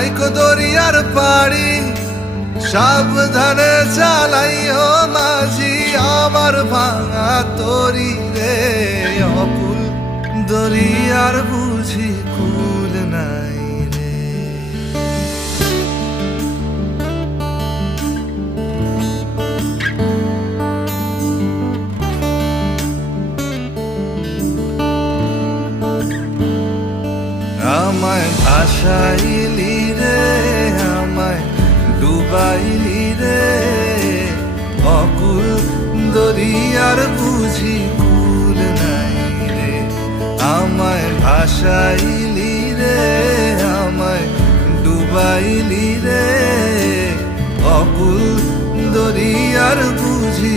রাইকো দরিয়ার পাড়ি সাবধানে চালাইও মাঝি আমার ভাঙা তরি রে অকুল দরিয়ার বুঝি কুল নাই রে। আমায় ভাসাইলি রে আমায় ডুবাইলি রে অকুল দরিয়ার বুঝি কুল নাই রে। আমায় ভাসাইলি রে আমায় ডুবাইলি রে অকুল দরিয়ার বুঝি